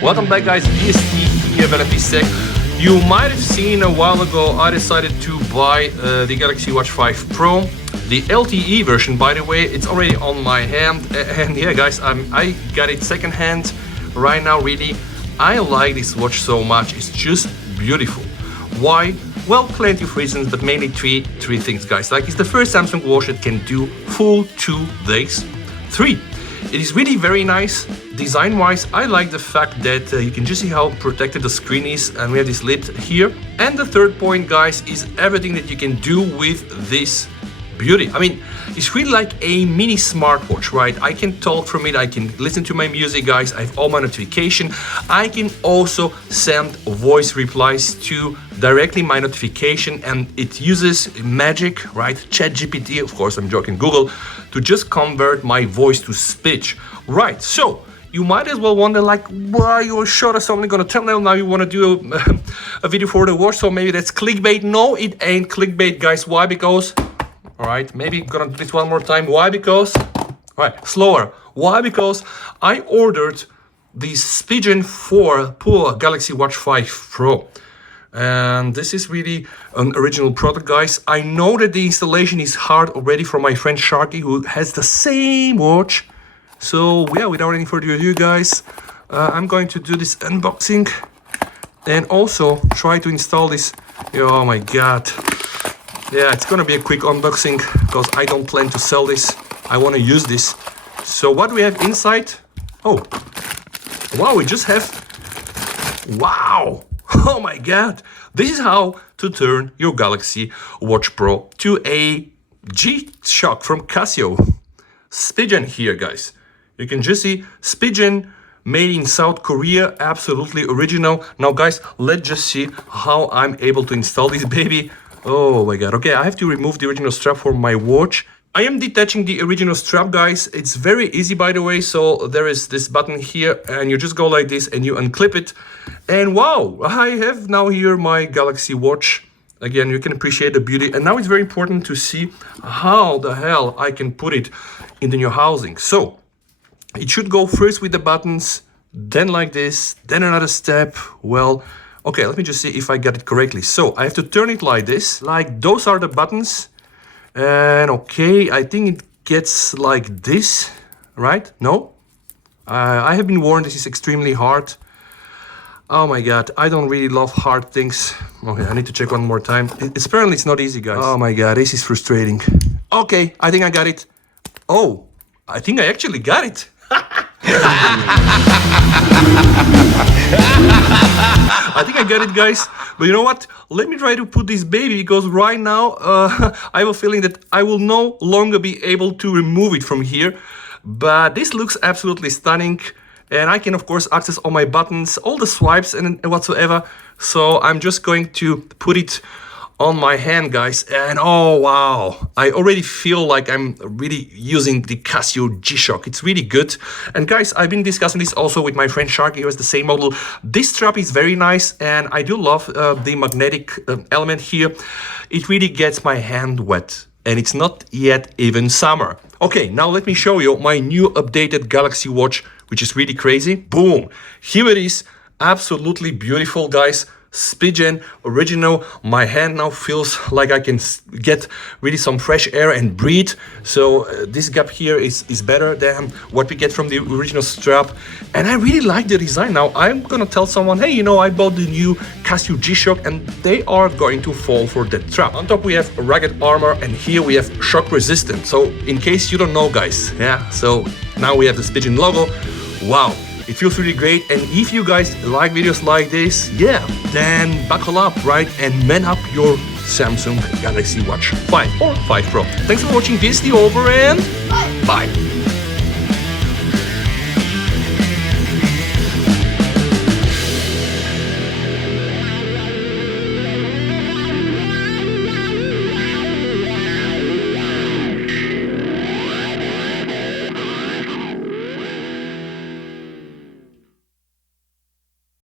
Welcome back guys, VST here, Benefice. You might have seen a while ago I decided to buy the Galaxy Watch 5 Pro. The LTE version, by the way, it's already on my hand. And yeah guys, I got it secondhand right now. Really, I like this watch so much, it's just beautiful. Why? Well, plenty of reasons, but mainly three things guys. Like, it's the first Samsung watch that can do full 2 days. 3, it is really very nice. Design-wise, I like the fact that you can just see how protected the screen is, and we have this lid here. And the third point, guys, is everything that you can do with this beauty. I mean, it's really like a mini smartwatch, right? I can talk from it, I can listen to my music, guys. I have all my notification. I can also send voice replies to directly my notification, and it uses magic, right? ChatGPT, of course, I'm joking, Google, to just convert my voice to speech, right? So you might as well wonder, like, why you showed us something on a thumbnail, now you want to do a video for the watch, so maybe that's clickbait. No, it ain't clickbait, guys. Why? Because, all right, maybe gonna do this one more time. Why? Because, all right, slower. Why? Because I ordered the Spigen Galaxy Watch 5 Pro. And this is really an original product, guys. I know that the installation is hard already from my friend Sharky, who has the same watch. So yeah, without any further ado, guys, I'm going to do this unboxing and also try to install this. Oh my god. Yeah, it's gonna be a quick unboxing because I don't plan to sell this. I want to use this. So what do we have inside? Oh, wow, we just have, wow. Oh my god. This is how to turn your Galaxy Watch Pro to a G-Shock from Casio. Spigen here, guys. You can just see Spigen, made in South Korea, absolutely original. Now guys, let's just see how I'm able to install this baby. Oh my god. Okay, I have to remove the original strap from my watch. I am detaching the original strap, guys. It's very easy, by the way. So there is this button here, and you just go like this and you unclip it. And wow, I have now here my Galaxy Watch. Again, you can appreciate the beauty. And now it's very important to see how the hell I can put it in the new housing. So it should go first with the buttons, then like this, then another step. Well, okay, let me just see if I got it correctly. So I have to turn it like this, like those are the buttons. And okay, I think it gets like this, right? No? I have been warned this is extremely hard. Oh my god, I don't really love hard things. Okay, I need to check one more time. Apparently it's not easy, guys. Oh my god, this is frustrating. Okay, I think I got it. Oh, I think I actually got it. I think I got it, guys. But you know what? Let me try to put this baby, because right now I have a feeling that I will no longer be able to remove it from here. But this looks absolutely stunning. And I can, of course, access all my buttons, all the swipes and whatsoever. So I'm just going to put it on my hand, guys. And oh wow, I already feel like I'm really using the Casio G-Shock. It's really good. And guys, I've been discussing this also with my friend Sharky, who has the same model. This strap is very nice, and I do love the magnetic element here. It really gets my hand wet, and it's not yet even summer. Okay, now let me show you my new updated Galaxy Watch, which is really crazy. Boom, here it is. Absolutely beautiful, guys. Spigen original. My hand now feels like I can get really some fresh air and breathe. So this gap here is better than what we get from the original strap. And I really like the design. Now I'm gonna tell someone, hey, you know, I bought the new Casio G-Shock, and they are going to fall for that trap. On top we have rugged armor, and here we have shock resistant. So in case you don't know, guys, yeah, so now we have the Spigen logo. Wow. It feels really great, and if you guys like videos like this, yeah, then buckle up, right, and man up your Samsung Galaxy Watch 5 or 5 Pro. Thanks for watching, VST over, and bye!